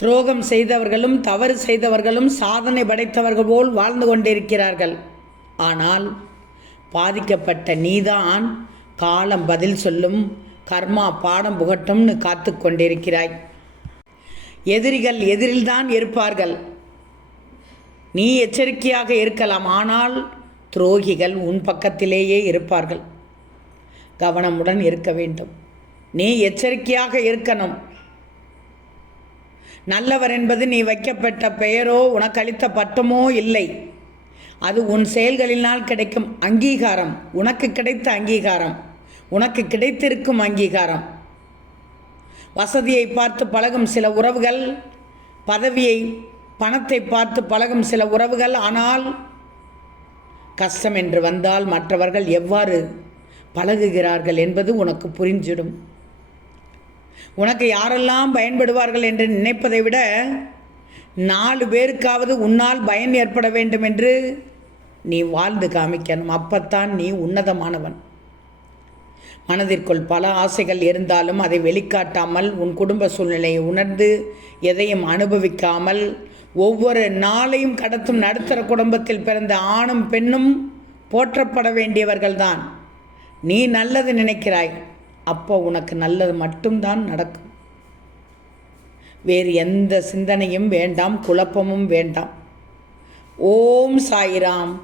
துரோகம் செய்தவர்களும் தவறு செய்தவர்களும் சாதனை படைத்தவர்கள் போல் வாழ்ந்து கொண்டிருக்கிறார்கள். ஆனால் பாதிக்கப்பட்ட நீதான் காலம் பதில் சொல்லும், கர்மா பாடம் புகட்டும்னு காத்து கொண்டிருக்கிறாய். எதிரிகள் எதிரில்தான் இருப்பார்கள். நீ எச்சரிக்கையாக இருக்கலாம், ஆனால் துரோகிகள் உன் பக்கத்திலேயே இருப்பார்கள். கவனமுடன் இருக்க வேண்டும். நீ எச்சரிக்கையாக இருக்கணும். நல்லவர் என்பது நீ வைக்கப்பட்ட பெயரோ உனக்கு அளித்த பட்டமோ இல்லை. அது உன் செயல்களினால் கிடைக்கும் அங்கீகாரம், உனக்கு கிடைத்த அங்கீகாரம், உனக்கு கிடைத்திருக்கும் அங்கீகாரம். வசதியை பார்த்து பழகும் சில உறவுகள், பதவியை பணத்தை பார்த்து பழகும் சில உறவுகள், ஆனால் கஷ்டம் என்று வந்தால் மற்றவர்கள் எவ்வாறு பழகுகிறார்கள் என்பது உனக்கு புரிஞ்சிடும். உனக்கு யாரெல்லாம் பயன்படுவார்கள் என்று நினைப்பதை விட 4 பேருக்காவது உன்னால் பயன் ஏற்பட வேண்டும் என்று நீ வாழ்ந்து காமிக்கணும். அப்பத்தான் நீ உன்னதமானவன். மனதிற்குள் பல ஆசைகள் இருந்தாலும் அதை வெளிக்காட்டாமல், உன் குடும்ப சூழ்நிலையை உணர்ந்து எதையும் அனுபவிக்காமல் ஒவ்வொரு நாளையும் கடத்தும் நடுத்தர குடும்பத்தில் பிறந்த ஆணும் பெண்ணும் போற்றப்பட வேண்டியவர்கள்தான். நீ நல்லது நினைக்கிறாய், அப்போ உனக்கு நல்லது மட்டும்தான் நடக்கும். வேறு எந்த சிந்தனையும் வேண்டாம், குழப்பமும் வேண்டாம். ஓம் சாய்ராம்.